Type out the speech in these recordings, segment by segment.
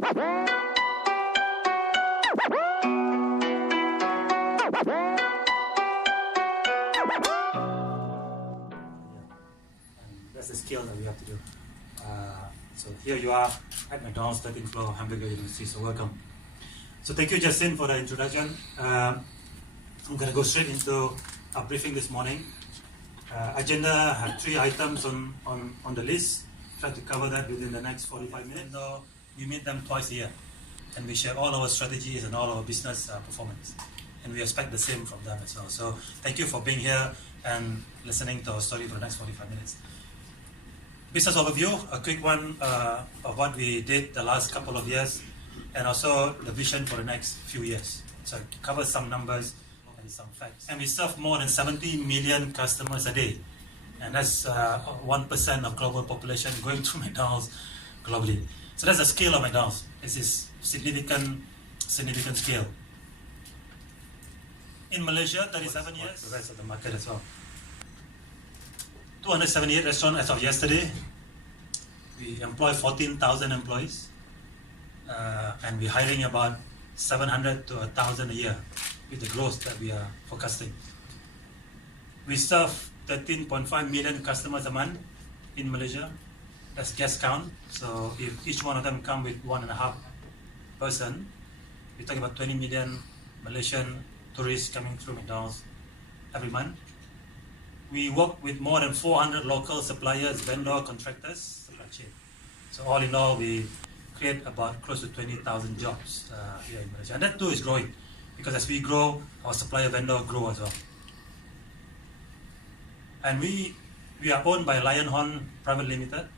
That's the skill that we have to do. So here you are at McDonald's 13th floor, Hamburger University, so welcome. So thank you, Justin, for the introduction. I'm going to go straight into our briefing this morning. Agenda have 3 items on the list. Try to cover that within the next 45 minutes. So we meet them twice a year, and we share all our strategies and all our business performance. And we expect the same from them as well. So thank you for being here and listening to our story for the next 45 minutes. Business overview, a quick one of what we did the last couple of years, and also the vision for the next few years. So cover some numbers and some facts. And we serve more than 70 million customers a day. And that's 1% of global population going through McDonald's globally. So that's the scale of McDonald's. This is significant scale. In Malaysia, 37 years, the rest of the market as well. 278 restaurants as of yesterday. We employ 14,000 employees. And we're hiring about 700 to 1,000 a year with the growth that we are forecasting. We serve 13.5 million customers a month in Malaysia. That's guest count. So if each one of them come with 1.5 person, we're talking about 20 million Malaysian tourists coming through McDonald's every month. We work with more than 400 local suppliers, vendor, contractors, supply chain. So all in all, we create about close to 20,000 jobs here in Malaysia. And that too is growing, because as we grow, our supplier vendor grow as well. And we are owned by Lionhorn Private Limited,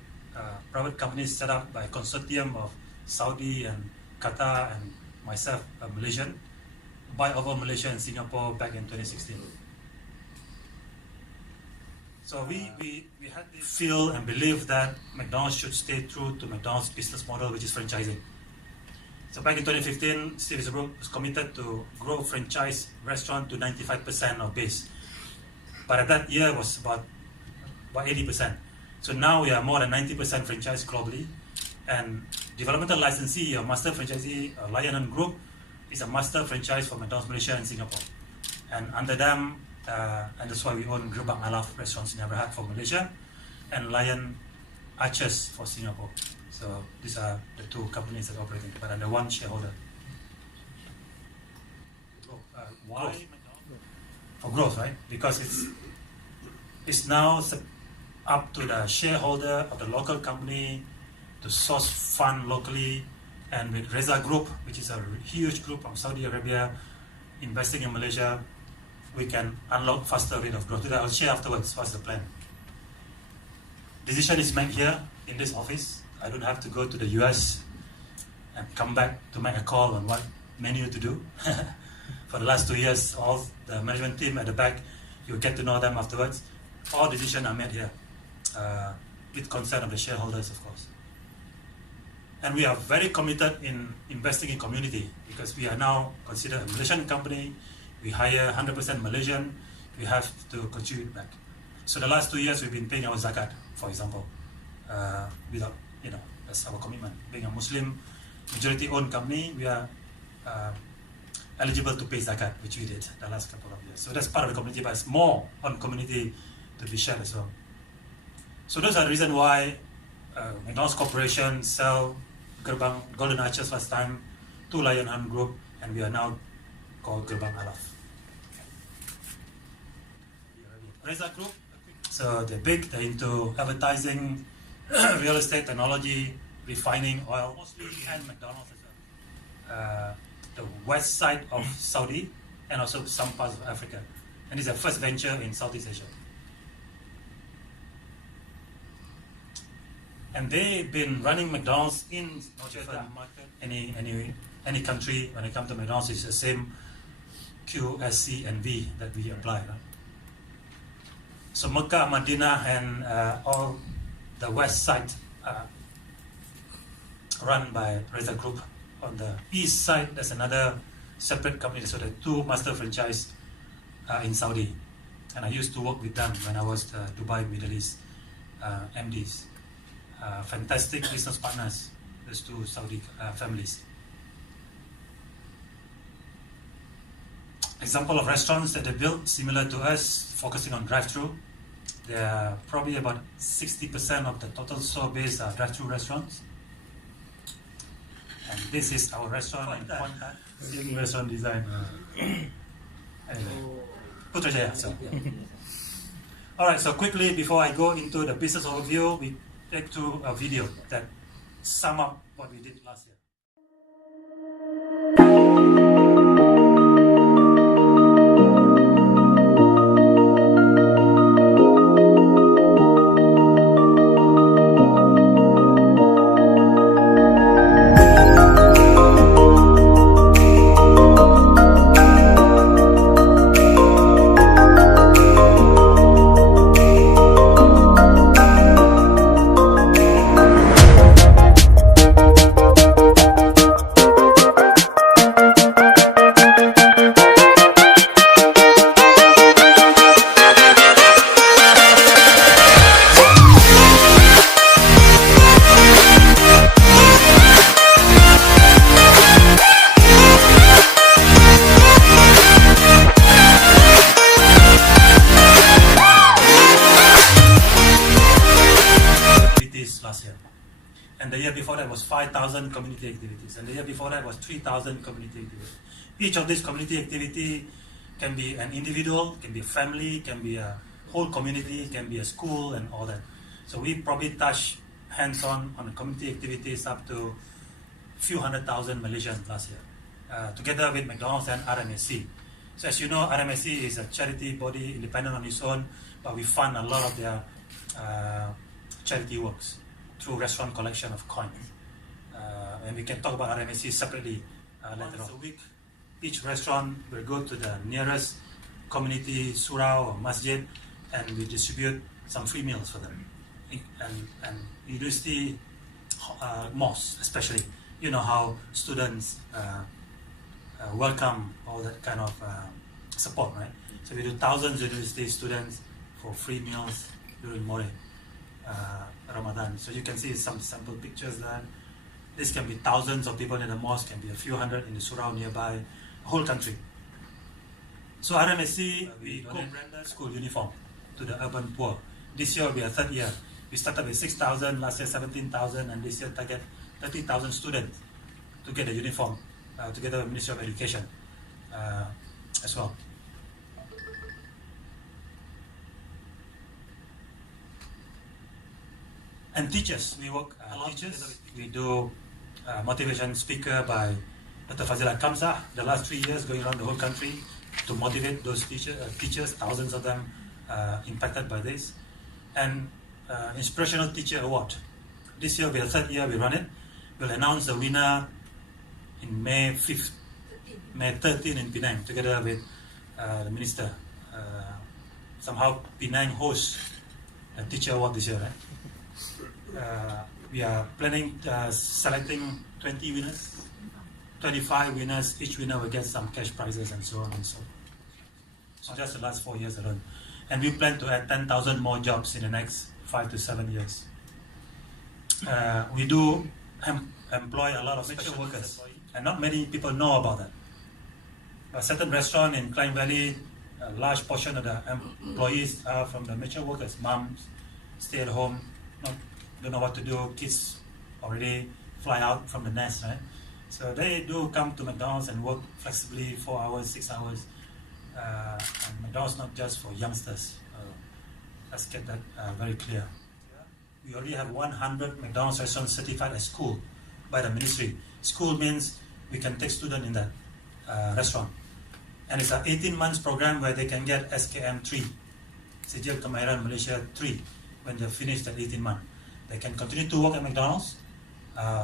private companies set up by a consortium of Saudi and Qatar and myself, a Malaysian, buy over Malaysia and Singapore back in 2016. So we had this feel and believe that McDonald's should stay true to McDonald's business model, which is franchising. So back in 2015, Steve Easterbrook was committed to grow franchise restaurant to 95% of base. But at that year was about 80%. So now we are more than 90% franchise globally. And developmental licensee or master franchisee, Lionhorn Group, is a master franchise for McDonald's Malaysia and Singapore. And under them, and that's why we own Gerbang Alaf restaurants in Aberhart for Malaysia and Lion Arches for Singapore. So these are the 2 companies that are operating, but under one shareholder. Why growth? For growth, right? Because it's now up to the shareholder of the local company to source fund locally, and with Reza Group, which is a huge group from Saudi Arabia, investing in Malaysia, we can unlock faster rate of growth. I'll share afterwards what's the plan. Decision is made here in this office. I don't have to go to the US and come back to make a call on what menu to do. For the last 2 years, all the management team at the back, you'll get to know them afterwards. All decisions are made here, with consent of the shareholders, of course. And we are very committed in investing in community, because we are now considered a Malaysian company. We hire 100% Malaysian. We have to contribute back. So the last 2 years, we've been paying our zakat, for example, without, that's our commitment. Being a Muslim, majority-owned company, we are eligible to pay zakat, which we did the last couple of years. So that's part of the community, but it's more on community to be shared as well. So those are the reasons why McDonald's Corporation sell Gerbang Golden Arches last time to Lionhorn Group, and we are now called Gerbang Alaf. Reza Group, so they're big, they're into advertising, real estate, technology, refining oil, mostly, and McDonald's as well. The west side of Saudi, and also some parts of Africa. And it's their first venture in Southeast Asia. And they've been running McDonald's in any country. When it comes to McDonald's, it's the same Q, S, C, and V that we apply. Right? So Mecca, Medina, and all the west side run by Reza Group. On the east side, there's another separate company. So the 2 master franchise in Saudi. And I used to work with them when I was the Dubai Middle East MDs. Fantastic business partners. those two Saudi families. Example of restaurants that they built similar to us, focusing on drive-through. There are probably about 60% of the total store base are drive-through restaurants. And this is our restaurant in Tempatan. Same restaurant design. Putrajaya. So. Alright, so quickly before I go into the business overview, we take through a video that sum up what we did last year. And the year before that was 5,000 community activities, and the year before that was 3,000 community activities. Each of these community activity can be an individual, can be a family, can be a whole community, can be a school, and all that. So we probably touched hands-on on the community activities up to few 100,000 Malaysians last year, together with McDonald's and RMSC. So as you know, RMSC is a charity body independent on its own, but we fund a lot of their charity works through restaurant collection of coins. And we can talk about RMSC separately later on. Once a week, each restaurant will go to the nearest community surau or masjid, and we distribute some free meals for them. And university mosques especially, you know how students welcome all that kind of support, right? So we do thousands of university students for free meals during More Ramadan. So you can see some sample pictures there. This can be thousands of people in the mosque, can be a few hundred in the surau nearby, whole country. So RMSC, we co-branded school uniform to the urban poor. This year will be a third year. We started with 6,000, last year 17,000, and this year target 30,000 students to get a uniform, together with Ministry of Education as well. And teachers, we work a lot. Teachers, we do motivation speaker by Dr. Fazilat Kamsah, the last 3 years going around the whole country to motivate those teachers, thousands of them impacted by this. And Inspirational Teacher Award. This year will be the third year we run it. We'll announce the winner in May 5th, May 13 in Penang, together with the minister. Somehow Penang hosts a teacher award this year, right? We are planning selecting 20 winners, 25 winners. Each winner will get some cash prizes and so on and so on. So just the last 4 years alone. And we plan to add 10,000 more jobs in the next 5 to 7 years. We do employ a lot of special workers, and not many people know about that. A certain restaurant in Klang Valley, a large portion of the employees are from the mature workers. Moms stay at home, don't know what to do, kids already fly out from the nest, right? So they do come to McDonald's and work flexibly 4 hours, 6 hours. And McDonald's not just for youngsters. Let's get that very clear. We already have 100 McDonald's restaurants certified as school by the ministry. School means we can take students in that restaurant. And it's an 18 months program where they can get SKM 3, Sijil Kemahiran Malaysia 3, when they finish that 18 months. They can continue to work at McDonald's,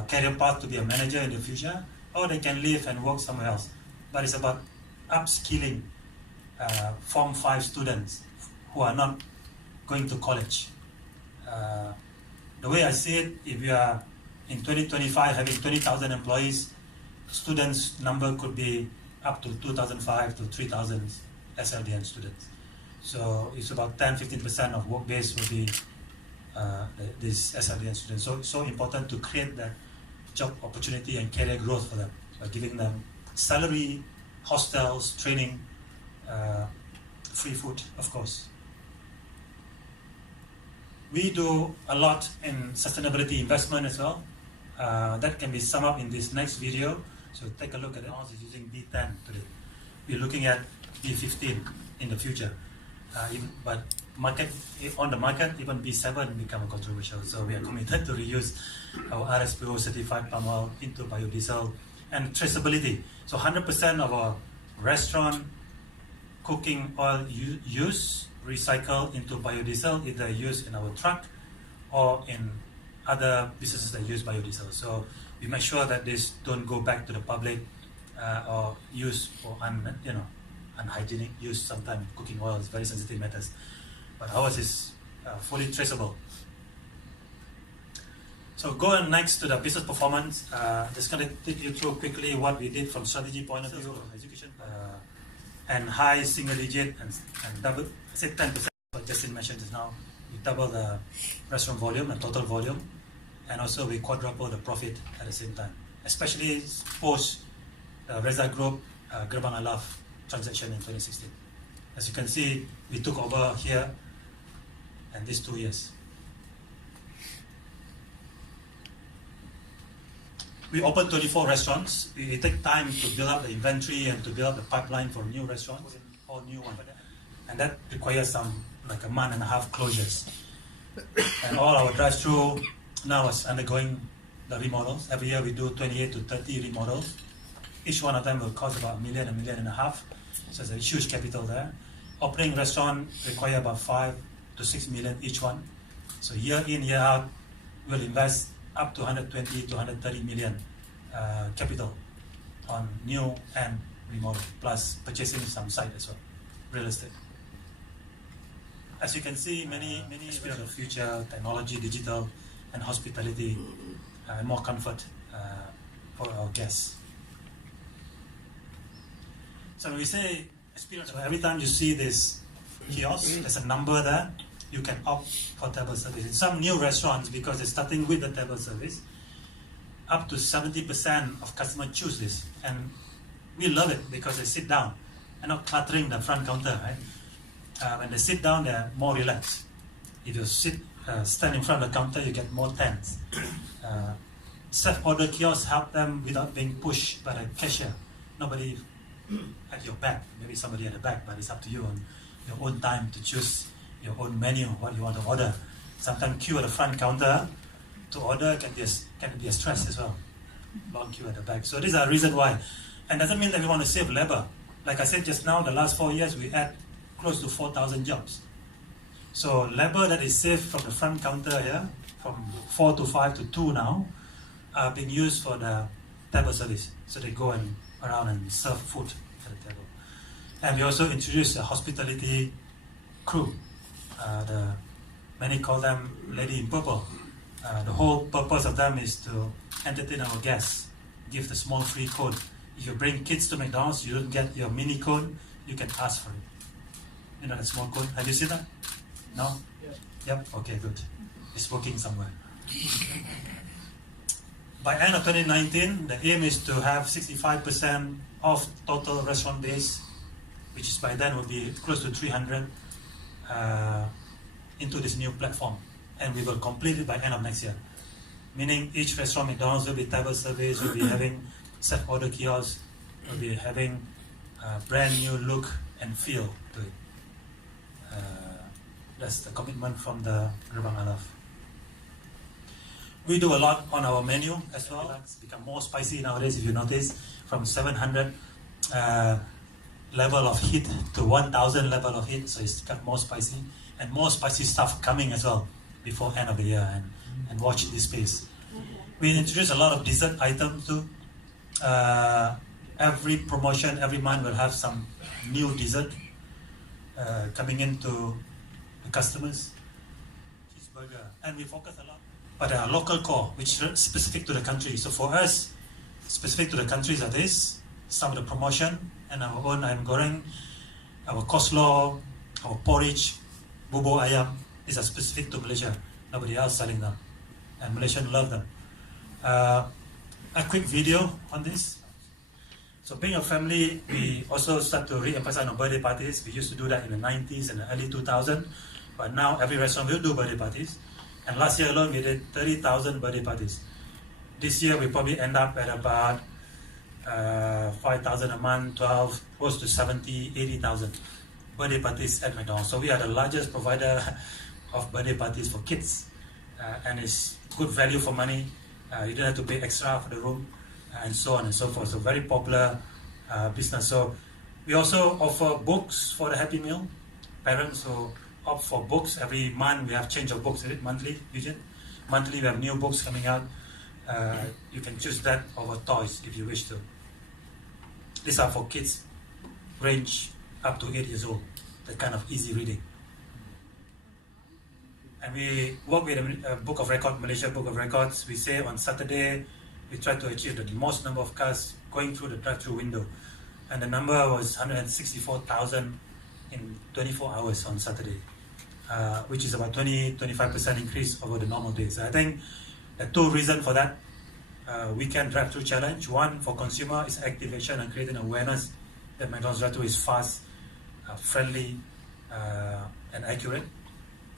career path to be a manager in the future, or they can leave and work somewhere else. But it's about upskilling Form 5 students who are not going to college. The way I see it, if we are in 2025 having 20,000 employees, students number could be up to 2,500 to 3,000 SLDN students. So it's about 10-15% of work base will be these SLDN students. So important to create that job opportunity and career growth for them by giving them salary, hostels, training, free food, of course. We do a lot in sustainability investment as well. That can be summed up in this next video. So take a look at it. McDonald's is using B10 today. We're looking at B15 in the future. But on the market, even B7 become controversial. So we are committed to reuse our RSPO certified palm oil into biodiesel and traceability. So 100% of our restaurant cooking oil use recycle into biodiesel, either used in our truck or in other businesses that use biodiesel. So we make sure that this don't go back to the public or use for unhygienic use. Sometimes cooking oil is very sensitive matters, but ours is fully traceable. So going next to the business performance, just going to take you through quickly what we did from strategy point of view, education, and high single digit and double, I said 10%, but Justin mentioned just now, we double the restaurant volume and total volume, and also we quadruple the profit at the same time, especially post Reza Group Gerbang Alaf transaction in 2016. As you can see, we took over here and these 2 years. We opened 24 restaurants. We take time to build up the inventory and to build up the pipeline for new restaurants, all new ones. And that requires like a month and a half closures. And all our drive-through now is undergoing the remodels. Every year we do 28 to 30 remodels. Each one of them will cost about $1 million, $1.5 million. So there's a huge capital there. Opening restaurant require about 5 to 6 million each one. So year in, year out, we'll invest up to 120 to 130 million capital on new and remodel, plus purchasing some site as well, real estate. As you can see, many aspects of the future, technology, digital, and hospitality, and more comfort for our guests. So when we say experience, every time you see this kiosk, there's a number there, you can opt for table service. In some new restaurants, because they're starting with the table service, up to 70% of customers choose this. And we love it because they sit down and not cluttering the front counter, right? When they sit down, they're more relaxed. If you stand in front of the counter, you get more tense. Self-order kiosks help them without being pushed by the cashier. Nobody at your back, maybe somebody at the back, but it's up to you on your own time to choose your own menu, what you want to order. Sometimes queue at the front counter to order can be a stress as well. Long queue at the back. So these are reasons why. And doesn't mean that we want to save labor. Like I said just now, the last 4 years we add close to 4,000 jobs. So labor that is saved from the front counter here, from 4 to 5 to 2 now, are being used for the table service. So they go around and serve food at the table. And we also introduced a hospitality crew. Many call them Lady in Purple. The whole purpose of them is to entertain our guests, give the small free code. If you bring kids to McDonald's, you don't get your mini code, you can ask for it. You know the small code? Have you seen that? No? Yeah. Yep, okay, good. It's working somewhere. By end of 2019, the aim is to have 65% of total restaurant base, which is by then will be close to 300, into this new platform, and we will complete it by end of next year. Meaning each restaurant McDonald's will be table service, will be having self-order kiosks, will be having a brand new look and feel to it. That's the commitment from the Gerbang Alaf. We do a lot on our menu as well. It's become more spicy nowadays, if you notice, from 700 level of heat to 1,000 level of heat, so it's got more spicy, and more spicy stuff coming as well before end of the year, and watch this space. We introduce a lot of dessert items too. Every promotion, every month will have some new dessert coming into the customers. Cheeseburger, and we focus a lot. But our local core, which is specific to the country. So for us, specific to the countries are this, some of the promotion, and our own ayam goreng, our coleslaw, our porridge, bubur ayam. These are specific to Malaysia. Nobody else selling them. And Malaysians love them. a quick video on this. So being a family, we also start to re-emphasize on birthday parties. We used to do that in the 90s and the early 2000s, but now every restaurant will do birthday parties. And last year alone, we did 30,000 birthday parties. This year, we probably end up at about 5,000 a month, 12, close to 70, 80,000 birthday parties at McDonald's. So we are the largest provider of birthday parties for kids, and it's good value for money. You don't have to pay extra for the room, and so on and so forth. So very popular business. So we also offer books for the Happy Meal. Parents who opt for books, every month we have change of books, is it monthly, Eugene? Monthly we have new books coming out. You can choose that over toys if you wish to. These are for kids, range up to 8 years old, that kind of easy reading. And we work with a book of record, Malaysia Book of Records. We say on Saturday, we try to achieve the most number of cars going through the drive-through window. And the number was 164,000 in 24 hours on Saturday, which is about 20-25% increase over the normal days. I think there are two reasons for that. Weekend drive-through challenge. One, for consumer, is activation and creating awareness that McDonald's drive-through is fast, friendly, and accurate.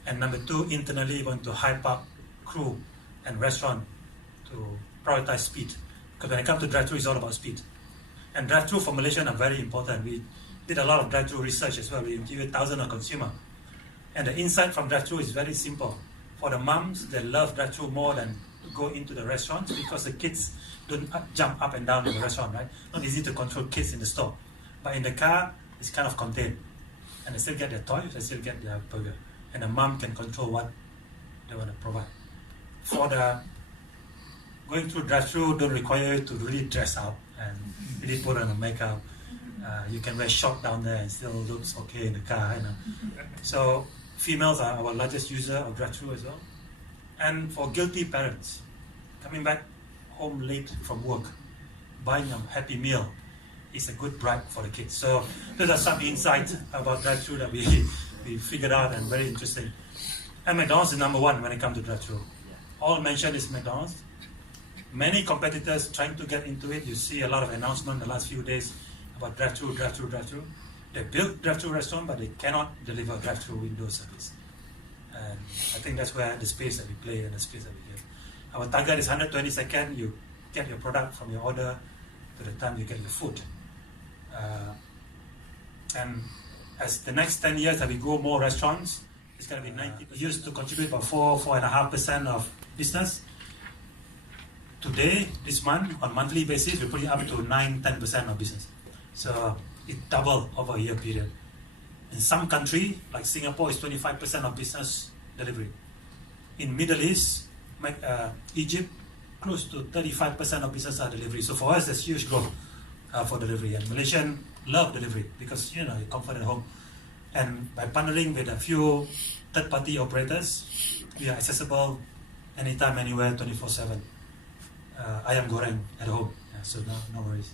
And number two, internally, we want to hype up crew and restaurant to prioritize speed. Because when it comes to drive-through, it's all about speed. And drive-through for Malaysians are very important. We did a lot of drive-through research as well. We interviewed thousands of consumers. And the insight from drive-through is very simple. For the moms, they love drive-through more than to go into the restaurants because the kids don't jump up and down in the restaurant, right? Not easy to control kids in the store. But in the car, it's kind of contained. And they still get their toys, they still get their burger. And the mom can control what they want to provide. For the going through drive-through, don't require you to really dress up and really put on a makeup. You can wear short down there and still looks okay in the car. You know? So females are our largest user of drive-through as well. And for guilty parents, coming back home late from work, buying a Happy Meal is a good bribe for the kids. So those are some insights about drive-through that we figured out and very interesting. And McDonald's is number one when it comes to drive-through. All mentioned is McDonald's. Many competitors trying to get into it. You see a lot of announcements the last few days about drive-through. They built drive-through restaurant, but they cannot deliver drive-through window service. And I think that's where the space that we play and the space that we give. Our target is 120 seconds. You get your product from your order to the time you get your food. And as the next 10 years that we grow more restaurants, it's going to be 90. We used to contribute about 4.5% of business. Today, this month, on monthly basis, we're putting up to 9-10% of business. So it doubled over a year period. In some country, like Singapore, is 25% of business delivery. In Middle East, Egypt, close to 35% of business are delivery. So for us, there's huge growth for delivery. And Malaysians love delivery because, you comfort at home. And by partnering with a few third-party operators, we are accessible anytime, anywhere, 24/7. Ayam goreng at home, so no worries.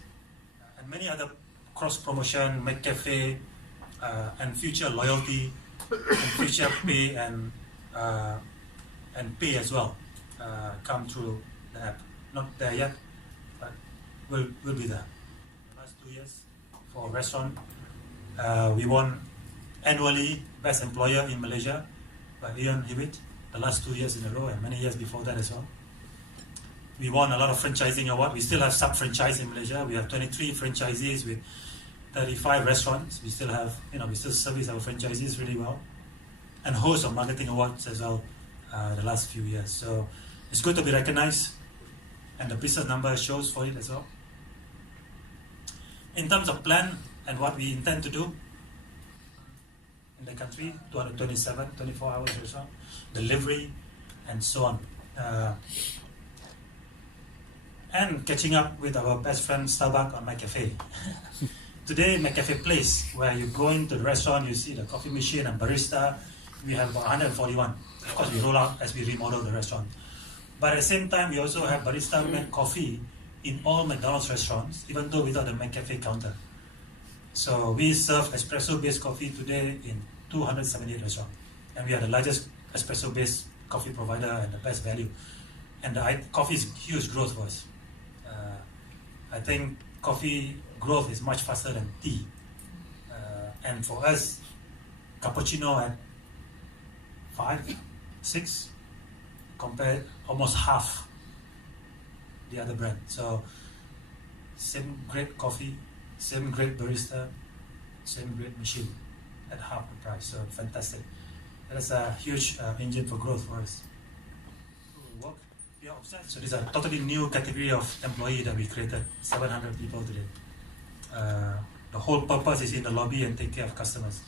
And many other cross-promotion, McCafe, and future loyalty, and future pay and pay as well come through the app. Not there yet, but will be there. The last 2 years for restaurant, we won annually Best Employer in Malaysia by Ian Hewitt, the last 2 years in a row and many years before that as well. We won a lot of franchising awards. We still have sub-franchise in Malaysia. We have 23 franchisees with 35 restaurants. We still have, we still service our franchisees really well. And host of marketing awards as well the last few years. So it's good to be recognized. And the business number shows for it as well. In terms of plan and what we intend to do in the country, 227, 24 hours or so, delivery, and so on. And catching up with our best friend Starbucks on McCafe. Today, McCafe Place, where you go into the restaurant, you see the coffee machine and barista. We have about 141. Of course, we roll out as we remodel the restaurant. But at the same time, we also have barista-made coffee in all McDonald's restaurants, even though without the McCafe counter. So we serve espresso-based coffee today in 278 restaurants. And we are the largest espresso-based coffee provider and the best value. And the coffee is huge growth for us. I think coffee growth is much faster than tea. And for us, cappuccino at 5, 6, compared almost half the other brand. So same great coffee, same great barista, same great machine at half the price. So fantastic. That's a huge engine for growth for us. Work, we are obsessed. So this is a totally new category of employee that we created. 700 people today. The whole purpose is in the lobby and take care of customers.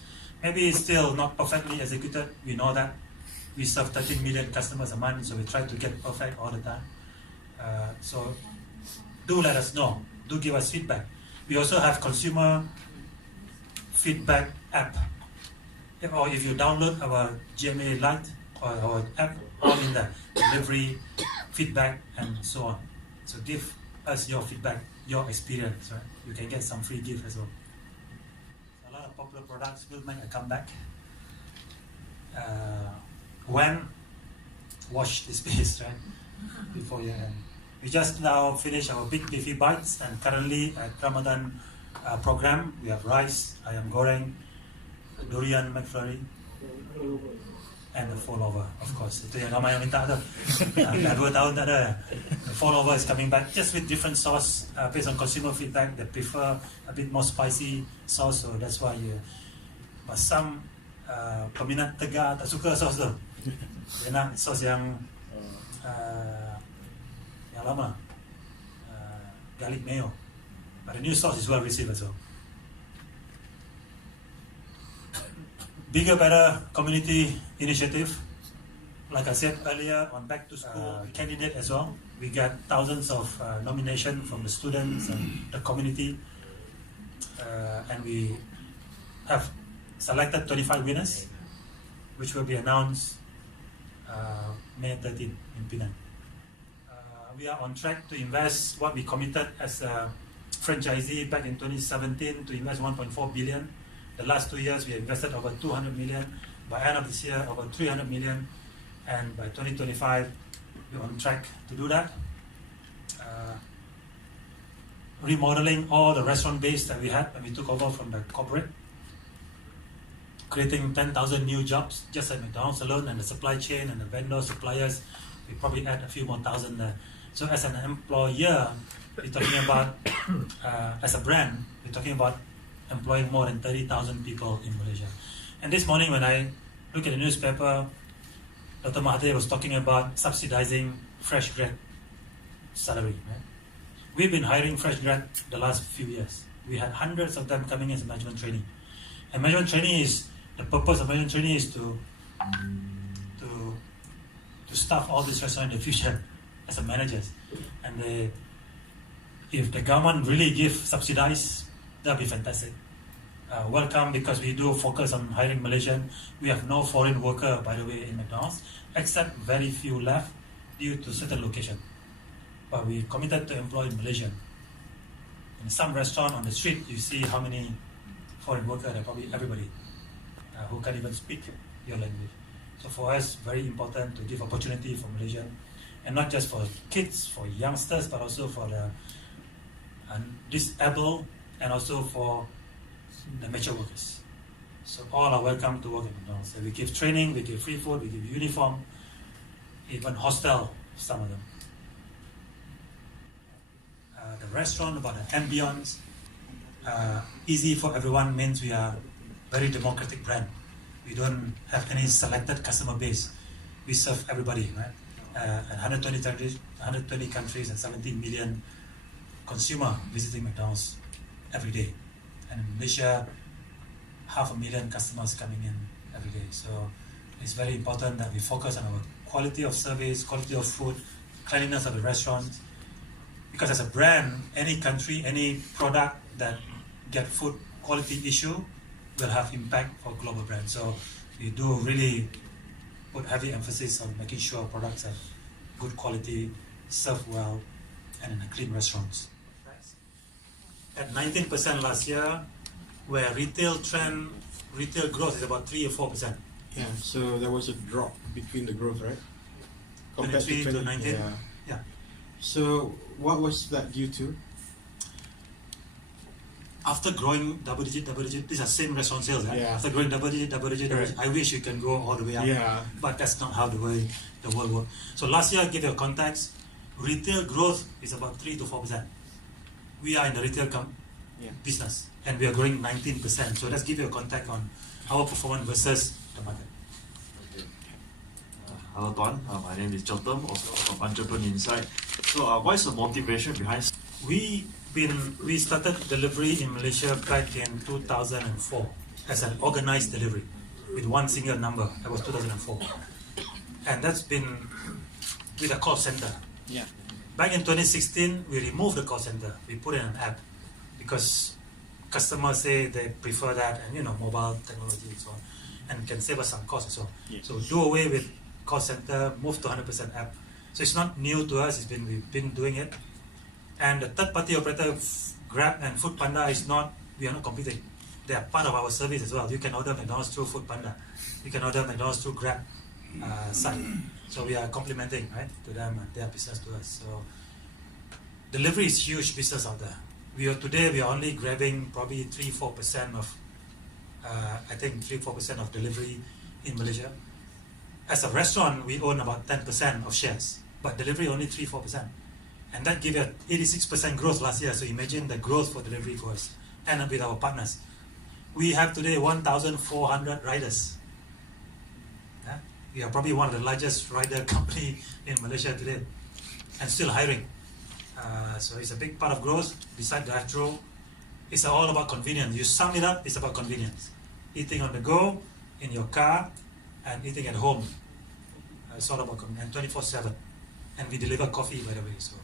Maybe it's still not perfectly executed. We know that. We serve 13 million customers a month, so we try to get perfect all the time. So do let us know. Do give us feedback. We also have consumer feedback app. Or if you download our GMA Lite or our app, all in there, delivery, feedback, and so on. So give us your feedback, your experience, right? You can get some free gift as well. A lot of popular products will make a comeback. When wash this space, right? Before you end. We just now finished our big beefy bites, and currently at Ramadan program, we have rice, ayam goreng, durian McFlurry, and the fall-over, of course. Itu yang ramai yang minta tu. Dah 2 tahun tak ada. The fall-over is coming back, just with different sauce, based on consumer feedback. They prefer a bit more spicy sauce, so that's why you. But some peminat tegar tak suka sauce tu. Dia nak sauce yang lama, garlic mayo. But the new sauce is well received as well. Bigger, better community initiative. Like I said earlier, on back to school candidate as well. We got thousands of nominations from the students and the community, and we have selected 25 winners, which will be announced May 13 in Penang. We are on track to invest what we committed as a franchisee back in 2017 to invest 1.4 billion. The last 2 years we invested over 200 million. By end of this year, over 300 million. And by 2025, we're on track to do that. Remodeling all the restaurant base that we had when we took over from the corporate. Creating 10,000 new jobs just at McDonald's alone, and the supply chain and the vendor suppliers, we probably add a few more thousand there. So as an employer, we're talking about, as a brand, we're talking about employing more than 30,000 people in Malaysia. And this morning when I look at the newspaper, Dr. Mahathir was talking about subsidizing fresh grad salary. Right? We've been hiring fresh grad the last few years. We had hundreds of them coming as management training. And management training is, the purpose of management training is to staff all these restaurants in the future as a managers. And if the government really give subsidize, that'll be fantastic. Welcome, because we do focus on hiring Malaysian. We have no foreign worker, by the way, in McDonald's, except very few left due to certain location. But we committed to employ Malaysian. In some restaurant on the street, you see how many foreign workers, and probably everybody who can't even speak your language. So for us, very important to give opportunity for Malaysian, and not just for kids, for youngsters, but also for the disabled, and also for the mature workers. So all are welcome to work at McDonald's. So we give training, we give free food, we give uniform, even hostel, some of them. The restaurant, about the ambience, easy for everyone means we are very democratic brand. We don't have any selected customer base. We serve everybody, right? 120 countries and 17 million consumer visiting McDonald's every day. And in Malaysia, 500,000 customers coming in every day. So it's very important that we focus on our quality of service, quality of food, cleanliness of the restaurant. Because as a brand, any country, any product that get food quality issue will have impact for global brand. So we do really put heavy emphasis on making sure products have good quality, served well, and in a clean restaurants. At 19% last year, where retail growth is about 3 or 4%. Yeah, so there was a drop between the growth, right? Compared 23 to 19. Yeah. Yeah. So what was that due to? after growing double digit, these are same restaurant sales. Yeah. After growing double digit, I wish you can go all the way up. Yeah. But that's not how the world works. So last year, I give you a context. Retail growth is about 3 to 4%. We are in the retail business, and we are growing 19%. So let's give you a context on our performance versus the market. Okay. Hello, Tuan. My name is Jotam, also from Entrepreneur Insight. So, what is the motivation behind? We started delivery in Malaysia back in 2004 as an organized delivery with one single number. That was 2004, and that's been with a call center. Yeah. Back in 2016, we removed the call center. We put in an app because customers say they prefer that, and mobile technology and so on, and can save us some cost as well. Yes. So do away with call center, move to 100% app. So it's not new to us. We've been doing it. And the third-party operator, Grab and Foodpanda, we are not competing. They are part of our service as well. You can order McDonald's through Foodpanda. You can order McDonald's through Grab site. So we are complementing, right, to them and their business to us. So delivery is huge business out there. Today we are only grabbing probably 3-4% of, I think 3-4% of delivery in Malaysia. As a restaurant, we own about 10% of shares, but delivery only 3-4%. And that gave us 86% growth last year. So imagine the growth for delivery for us and with our partners. We have today 1,400 riders. Yeah? We are probably one of the largest rider company in Malaysia today, and still hiring. So it's a big part of growth. Besides drive-thru, it's all about convenience. You sum it up, it's about convenience. Eating on the go, in your car, and eating at home. It's all about convenience, 24/7. And we deliver coffee, by the way. So.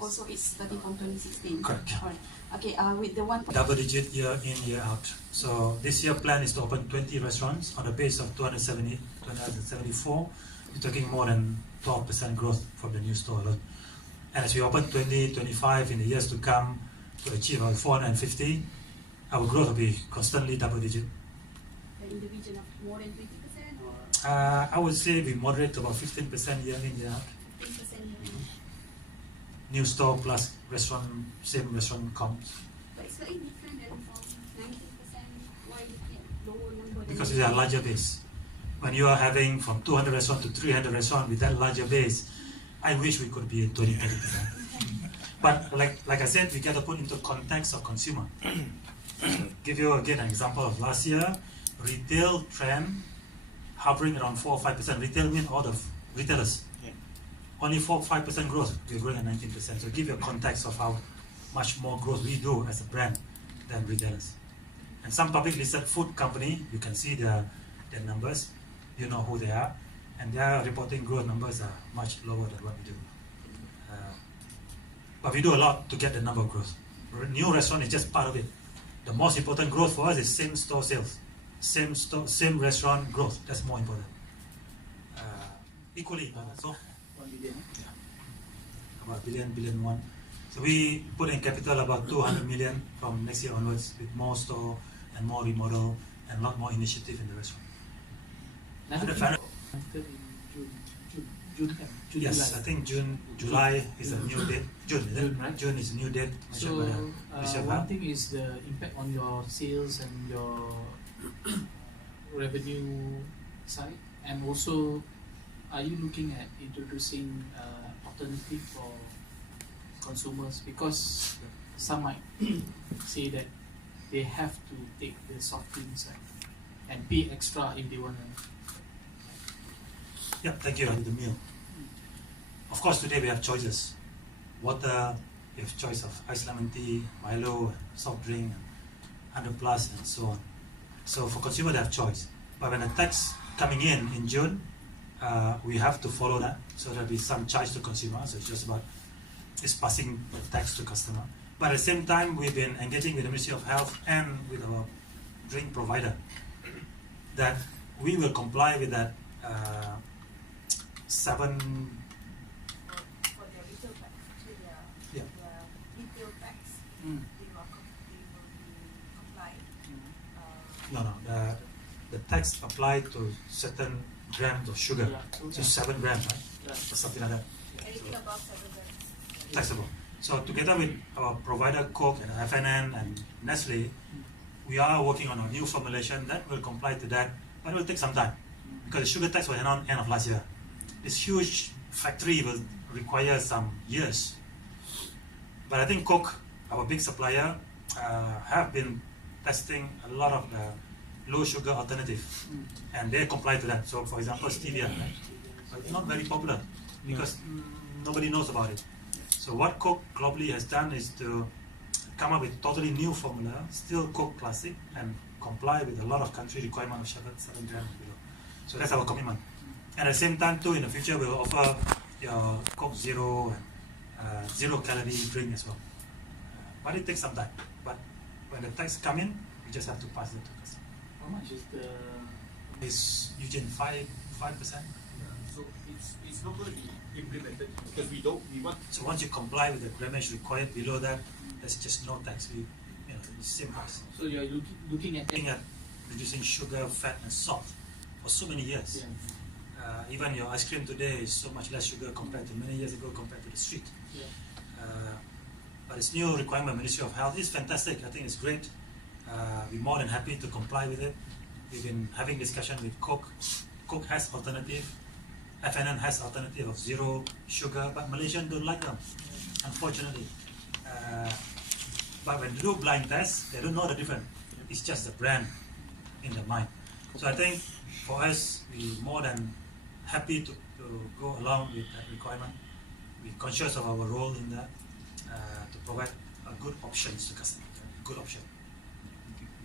Also, it's starting from 2016. Correct. All right. Okay. With the one. Double-digit year in, year out. So this year plan is to open 20 restaurants on a base of 274. We're talking more than 12% growth from the new store alone. And as we open 2025 in the years to come to achieve our 450, our growth will be constantly double-digit. In the region of more than 20% or? I would say we moderate to about 15% year in, year out. 15% year. New store plus restaurant, same restaurant comps. But it's very different than from 90%. Why lower number? Because it's a larger base. When you are having from 200 restaurants to 300 restaurants with that larger base, I wish we could be at 20-30%. But like I said, we got to put into context of consumer. Give you again an example of last year, retail trend hovering around 4 or 5%. Retail means all the retailers. Yeah. Only 4 or 5% growth. We're growing at 19%. So give you a context of how much more growth we do as a brand than retailers. And some public listed food company, you can see their numbers. You know who they are, and their reporting growth numbers are much lower than what we do. But we do a lot to get the number of growth. New restaurant is just part of it. The most important growth for us is same store sales, same restaurant growth. That's more important. Equally important. So, 1 billion. Yeah, about billion one. So we put in capital about 200 million from next year onwards with more store and more remodel and a lot more initiative in the restaurant. Started in June, Yes, July. I think July is a new date. June, is it? June, right? June is a new date. So Bishop, one thing is the impact on your sales and your revenue side, and also are you looking at introducing alternative for consumers, because some might say that they have to take the soft drinks and pay extra if they want to. Yeah, thank you. The meal. Of course, today we have choices. Water, we have choice of iced lemon tea, Milo, soft drink, 100 plus, and so on. So for consumer, they have choice. But when the tax coming in June, we have to follow that. So there'll be some charge to consumer. So it's just about passing the tax to customer. But at the same time, we've been engaging with the Ministry of Health and with our drink provider that we will comply with that 7. For the retail tax, Yeah. the retail tax, Mm. they will be compliant. No. The tax applied to certain grams of sugar. Yeah. So 7 grams, right? Yeah. Or something like that. Anything above 7 grams. Taxable. So together with our provider Coke and FNN and Nestle, we are working on a new formulation that will comply to that, but it will take some time because the sugar tax was announced end of last year. This huge factory will require some years. But I think Coke, our big supplier, have been testing a lot of the low sugar alternative, and they comply to that. So for example, stevia, right? But not very popular because nobody knows about it. So what Coke globally has done is to come up with totally new formula, still Coke Classic, and comply with a lot of country requirement of 7 grams and below. So that's our commitment. And at the same time too, in the future we'll offer your Coke Zero and zero calorie drink as well. But it takes some time. But when the tax come in, we just have to pass it to customer. How much is the? It's usually 5%. So it's not going to be implemented because we want. So once you comply with the grammage required below that, there's just no tax. It's same price. So you're looking at Looking at reducing sugar, fat, and salt for so many years. Yeah. Even your ice cream today is so much less sugar compared to many years ago compared to the street. Yeah. But this new requirement, Ministry of Health, is fantastic. I think it's great. We're more than happy to comply with it. We've been having discussion with Coke. Coke has alternative. FNN has alternative of zero sugar, but Malaysians don't like them, unfortunately. But when they do blind tests, they don't know the difference. It's just the brand in their mind. So I think for us, we're more than happy to go along with that requirement. We're conscious of our role in that, to provide a good options to customers, good option.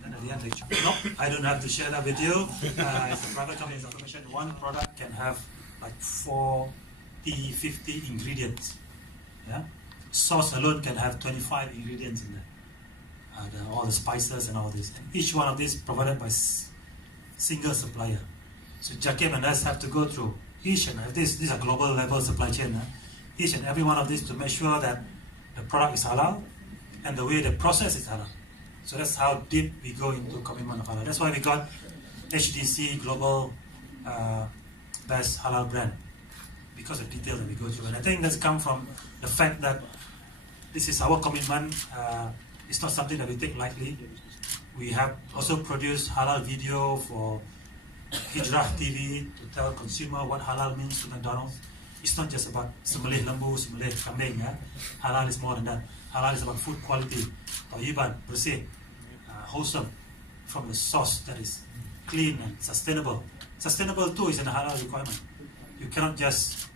And then at the end, they no, I don't have to share that with you. It's a private company's information. One product can have like 40, 50 ingredients. Yeah, sauce alone can have 25 ingredients in there. All the spices and all this. And each one of these provided by single supplier. So Jakim and us have to go through each and every, these are global level supply chain. Each and every one of these to make sure that the product is halal and the way the process is halal. So that's how deep we go into commitment of halal. That's why we got HDC Global Best Halal Brand, because of detail that we go through. And I think that's come from the fact that this is our commitment. It's not something that we take lightly. We have also produced halal video for Hijrah TV to tell consumer what halal means to McDonald's. It's not just about sembelih lembu, sembelih kambing. Halal is more than that. Halal is about food quality, thayyiban, bersih, wholesome, from the source that is clean and sustainable. Sustainable too is a halal requirement. You cannot just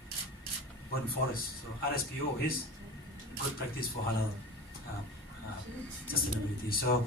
burn forests. So RSPO is good practice for halal sustainability. So